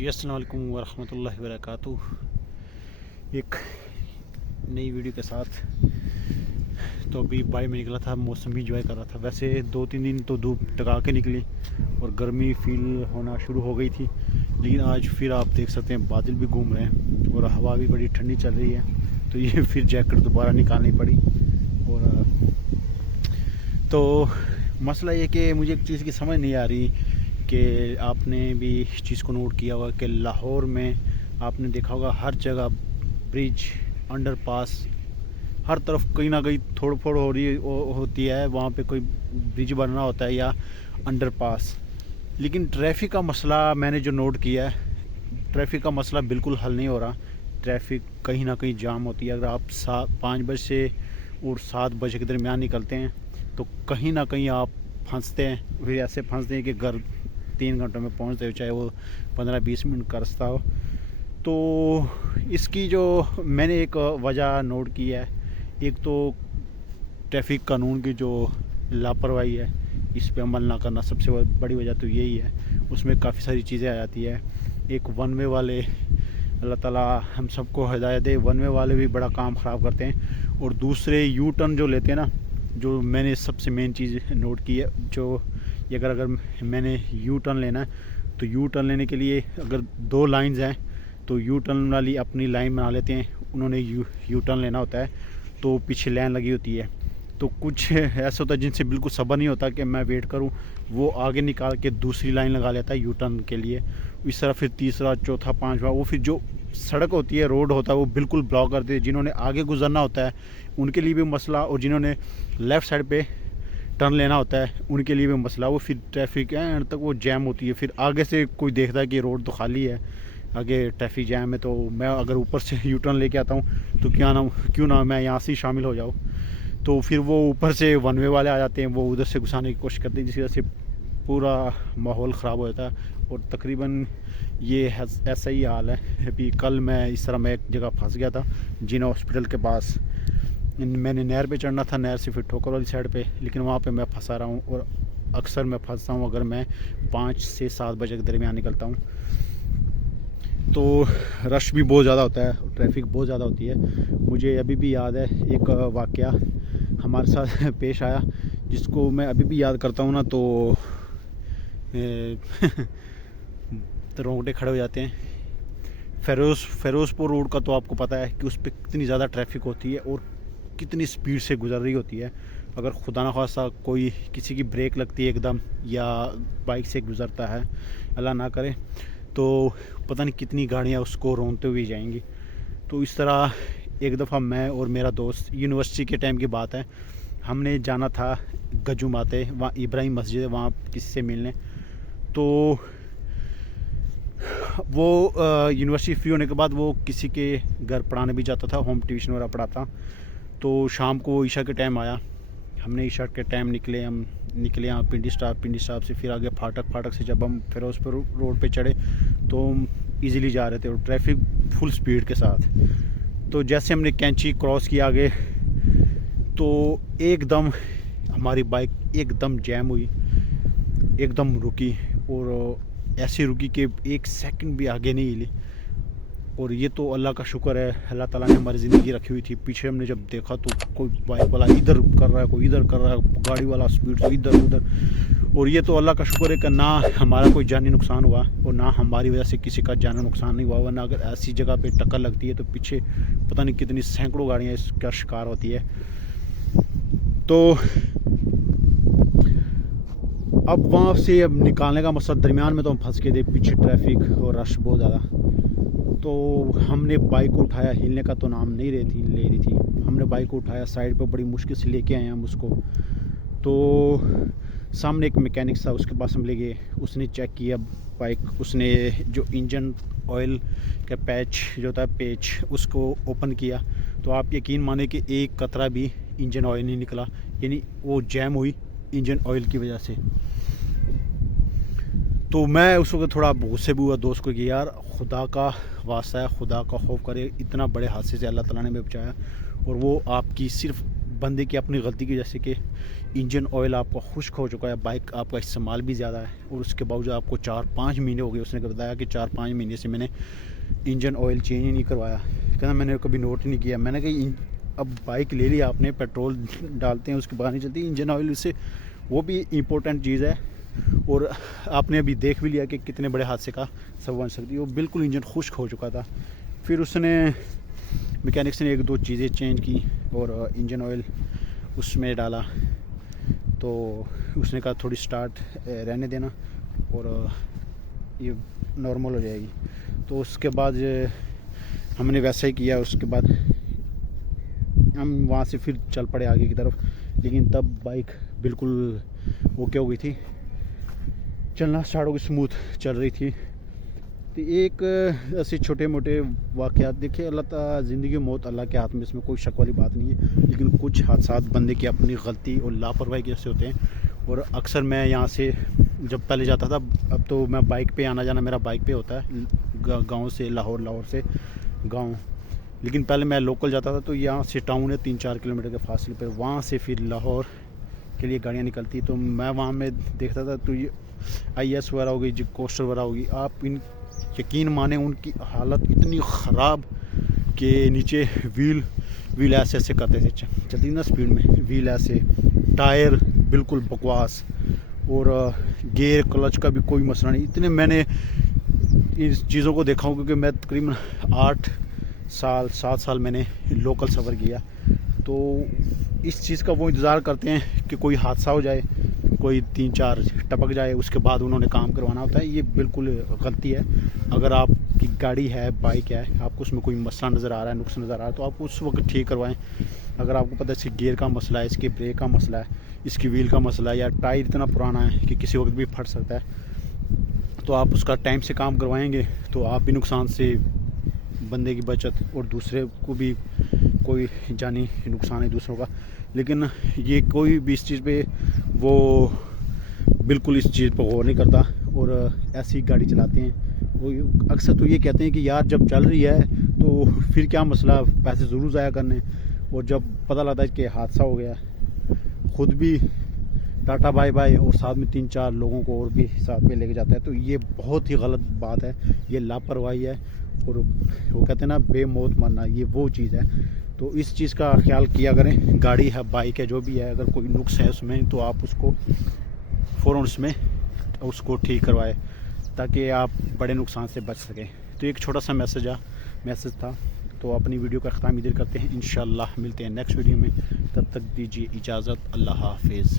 जी अस्सलाम वालेकुम वरहमतुल्लाहि वबरकातुह। एक नई वीडियो के साथ। तो अभी बाहर में निकला था, मौसम भी इंजॉय कर रहा था। वैसे 2-3 दिन तो धूप टका के निकली और गर्मी फील होना शुरू हो गई थी, लेकिन आज फिर आप देख सकते हैं बादल भी घूम रहे हैं और हवा भी बड़ी ठंडी चल रही है। तो ये फिर जैकेट दोबारा निकालनी पड़ी। और तो मसला ये कि मुझे एक चीज़ की समझ नहीं आ रही कि आपने भी इस चीज़ को नोट किया होगा कि लाहौर में आपने देखा होगा हर जगह ब्रिज, अंडरपास, हर तरफ कहीं ना कहीं थोड़ी फोड़ हो रही होती है। वहाँ पे कोई ब्रिज बनना होता है या अंडरपास। लेकिन ट्रैफिक का मसला मैंने जो नोट किया है, ट्रैफिक का मसला बिल्कुल हल नहीं हो रहा। ट्रैफिक कहीं ना कहीं जाम होती है। अगर आप 5 बजे से और 7 बजे के दरमियान निकलते हैं तो कहीं ना कहीं आप फंसते हैं। फिर ऐसे फंसते हैं कि घर 3 घंटों में पहुंचते हो, चाहे वो 15-20 मिनट का रास्ता हो। तो इसकी जो मैंने एक वजह नोट की है, एक तो ट्रैफिक कानून की जो लापरवाही है, इस पे अमल ना करना सबसे बड़ी वजह तो यही है। उसमें काफ़ी सारी चीज़ें आ जाती है। एक वन वे वाले, अल्लाह ताला हम सबको हिदायत दे, वन वे वाले भी बड़ा काम ख़राब करते हैं। और दूसरे यू टर्न जो लेते हैं ना, जो मैंने सबसे मेन चीज़ नोट की है, जो ये अगर मैंने यू टर्न लेना है तो यू टर्न लेने के लिए अगर 2 लाइंस हैं तो यू टर्न वाली अपनी लाइन बना लेते हैं। उन्होंने यू टर्न लेना होता है तो पीछे लाइन लगी होती है। तो कुछ ऐसा होता है जिनसे बिल्कुल सब्र नहीं होता कि मैं वेट करूं, वो आगे निकाल के दूसरी लाइन लगा लेता है यू टर्न के लिए। इस तरह फिर तीसरा, चौथा, पांचवा, वो फिर जो सड़क होती है, रोड होता है, वो बिल्कुल ब्लॉक कर देती है। जिन्होंने आगे गुजरना होता है उनके लिए भी मसला, और जिन्होंने लेफ़्ट साइड पे टर्न लेना होता है उनके लिए भी मसला। वो फिर ट्रैफिक एंड तक वो जैम होती है। फिर आगे से कोई देखता है कि रोड तो खाली है, आगे ट्रैफिक जैम है, तो मैं अगर ऊपर से यू टर्न लेके आता हूँ तो क्यों ना मैं यहाँ से शामिल हो जाऊँ। तो फिर वो ऊपर से वन वे वाले आ जाते हैं, वो उधर से घुसाने की कोशिश करते हैं, जिसकी वजह से पूरा माहौल ख़राब हो जाता है। और तकरीबन ये ऐसा ही हाल है। अभी कल मैं इस तरह मैं एक जगह फंस गया था, जिना हॉस्पिटल के पास। मैंने नहर पे चढ़ना था, नहर से फिर ठोकर वाली साइड पे, लेकिन वहाँ पे मैं फंसा रहा हूँ। और अक्सर मैं फंसता हूँ अगर मैं 5 से 7 बजे के दरमियान निकलता हूँ, तो रश भी बहुत ज़्यादा होता है, ट्रैफिक बहुत ज़्यादा होती है। मुझे अभी भी याद है एक वाक़या हमारे साथ पेश आया, जिसको मैं अभी भी याद करता हूँ ना तो तो रोंगटे खड़े हो जाते हैं। फ़िरोज़पुर रोड का तो आपको पता है कि उस पर कितनी ज़्यादा ट्रैफिक होती है और कितनी स्पीड से गुजर रही होती है। अगर खुदा ना खास्ता कोई किसी की ब्रेक लगती है एकदम, या बाइक से गुजरता है, अल्लाह ना करे, तो पता नहीं कितनी गाड़ियाँ उसको रोंदते हुए जाएंगी। तो इस तरह एक दफ़ा मैं और मेरा दोस्त, यूनिवर्सिटी के टाइम की बात है, हमने जाना था गजुमाते, वहाँ इब्राहिम मस्जिद है, वहाँ किसी से मिलने। तो वो यूनिवर्सिटी फ्री होने के बाद वो किसी के घर पढ़ाने भी जाता था, होम ट्यूशन वगैरह पढ़ाता। तो शाम को ईशा के टाइम आया, हमने ईशा के टाइम हम निकले यहाँ पिंडी स्टॉप से फिर आगे फाटक से जब हम फ़िरोज़पुर रोड पे चढ़े तो हम ईज़िली जा रहे थे और ट्रैफिक फुल स्पीड के साथ। तो जैसे हमने कैंची क्रॉस किया आगे, तो एकदम हमारी बाइक एकदम जैम हुई, एकदम रुकी, और ऐसी रुकी कि 1 सेकंड भी आगे नहीं हिली। और ये तो अल्लाह का शुक्र है, अल्लाह ताला ने हमारी ज़िंदगी रखी हुई थी। पीछे हमने जब देखा तो कोई बाइक वाला इधर कर रहा है, कोई इधर कर रहा है, गाड़ी वाला स्पीड से इधर उधर। और ये तो अल्लाह का शुक्र है कि ना हमारा कोई जानी नुकसान हुआ और ना हमारी वजह से किसी का जानी नुकसान नहीं हुआ। वरना अगर ऐसी जगह पे टक्कर लगती है तो पीछे पता नहीं कितनी सैकड़ों गाड़ियाँ इसका शिकार होती है। तो अब वहाँ से अब निकालने का मकसद, दरमियान में तो हम फंस गए थे, पीछे ट्रैफिक और रश बहुत ज़्यादा। तो हमने बाइक को उठाया, हिलने का तो नाम नहीं ले रही थी। हमने बाइक को उठाया, साइड पे बड़ी मुश्किल से लेके आए हम उसको। तो सामने एक मैकेनिक था, उसके पास हम ले गए। उसने चेक किया बाइक, उसने जो इंजन ऑयल का पैच जो था, पेच, उसको ओपन किया। तो आप यकीन माने कि एक कतरा भी इंजन ऑयल नहीं निकला, यानी वो जैम हुई इंजन ऑयल की वजह से। तो मैं उस वक्त थोड़ा गुस्से भी हुआ दोस्त को कि यार खुदा का वास्ता है, खुदा का खौफ करे, इतना बड़े हादसे से अल्लाह ताला ने हमें बचाया और वो आपकी सिर्फ बंदे की अपनी गलती की, जैसे कि इंजन ऑयल आपका खुश्क हो चुका है, बाइक आपका इस्तेमाल भी ज़्यादा है और उसके बावजूद आपको 4-5 महीने हो गए। उसने बताया कि 4-5 महीने से मैंने इंजन ऑयल चेंज ही नहीं करवाया। कहना मैंने कभी नोट ही नहीं किया। मैंने कहा अब बाइक ले ली आपने, पेट्रोल डालते हैं उसके बाद नहीं चलती, इंजन ऑयल इससे वो भी इम्पोर्टेंट चीज़ है। और आपने अभी देख भी लिया कि कितने बड़े हादसे का सबब बन सकती है। वो बिल्कुल इंजन खुश्क हो चुका था। फिर उसने मैकेनिक्स ने 1-2 चीज़ें चेंज की और इंजन ऑयल उसमें डाला, तो उसने कहा थोड़ी स्टार्ट रहने देना और ये नॉर्मल हो जाएगी। तो उसके बाद हमने वैसा ही किया। उसके बाद हम वहाँ से फिर चल पड़े आगे की तरफ, लेकिन तब बाइक बिल्कुल ओके हो गई थी, चलना स्टार्ट हो गई, स्मूथ चल रही थी। तो एक ऐसे छोटे मोटे वाक़यात, देखिए अल्लाह ताला ज़िंदगी मौत अल्लाह के हाथ में, इसमें कोई शक वाली बात नहीं है, लेकिन कुछ हादसात बंदे की अपनी गलती और लापरवाही की वजह से होते हैं। और अक्सर मैं यहाँ से जब पहले जाता था, अब तो मैं बाइक पे आना जाना मेरा बाइक पे होता है, गांव से लाहौर, लाहौर से गांव। लेकिन पहले मैं लोकल जाता था, तो यहाँ से टाउन है 3-4 किलोमीटर के फासले पर, वहाँ से फिर लाहौर के लिए गाड़ियाँ निकलती, तो मैं वहाँ में देखता था। तो ये IS वगैरह हो गई, जो कोस्टर वगैरह होगी, आप इन यकीन माने उनकी हालत इतनी ख़राब कि नीचे व्हील ऐसे ऐसे करते थे, चलती ना स्पीड में, व्हील ऐसे, टायर बिल्कुल बकवास, और गियर क्लच का भी कोई मसला नहीं। इतने मैंने इस चीज़ों को देखा हूँ, क्योंकि मैं तकरीबन 7 साल मैंने लोकल सफ़र किया। तो इस चीज़ का वो इंतज़ार करते हैं कि कोई हादसा हो जाए, कोई 3-4 टपक जाए, उसके बाद उन्होंने काम करवाना होता है। ये बिल्कुल गलती है। अगर आपकी गाड़ी है, बाइक है, आपको उसमें कोई मसला नज़र आ रहा है, नुक्स नज़र आ रहा है, तो आप उस वक्त ठीक करवाएं। अगर आपको पता है इसके गियर का मसला है, इसके ब्रेक का मसला है, इसकी व्हील का मसला है, या टायर इतना पुराना है कि किसी वक्त भी फट सकता है, तो आप उसका टाइम से काम करवाएंगे, तो आप भी नुकसान से, बंदे की बचत और दूसरे को भी कोई जानी नुकसान है दूसरों का। लेकिन ये कोई भी इस चीज़ पे वो बिल्कुल इस चीज़ पर गौर नहीं करता और ऐसी गाड़ी चलाते हैं। वो अक्सर तो ये कहते हैं कि यार जब चल रही है तो फिर क्या मसला, पैसे ज़रूर ज़ाया करने, और जब पता लगता है कि हादसा हो गया, ख़ुद भी टाटा बाय बाय और साथ में 3-4 लोगों को और भी साथ में लेके जाता है। तो ये बहुत ही गलत बात है, ये लापरवाही है। और वो कहते हैं ना, बेमौत मरना, ये वो चीज़ है। तो इस चीज़ का ख्याल किया करें। गाड़ी है, बाइक है, जो भी है, अगर कोई नुक्स है उसमें, तो आप उसको फ़ौरन उसमें उसको ठीक करवाएं, ताकि आप बड़े नुकसान से बच सकें। तो एक छोटा सा मैसेज था। तो अपनी वीडियो का अख्ताम इधर करते हैं। इंशाअल्लाह मिलते हैं नेक्स्ट वीडियो में, तब तक दीजिए इजाज़त। अल्लाह हाफिज़।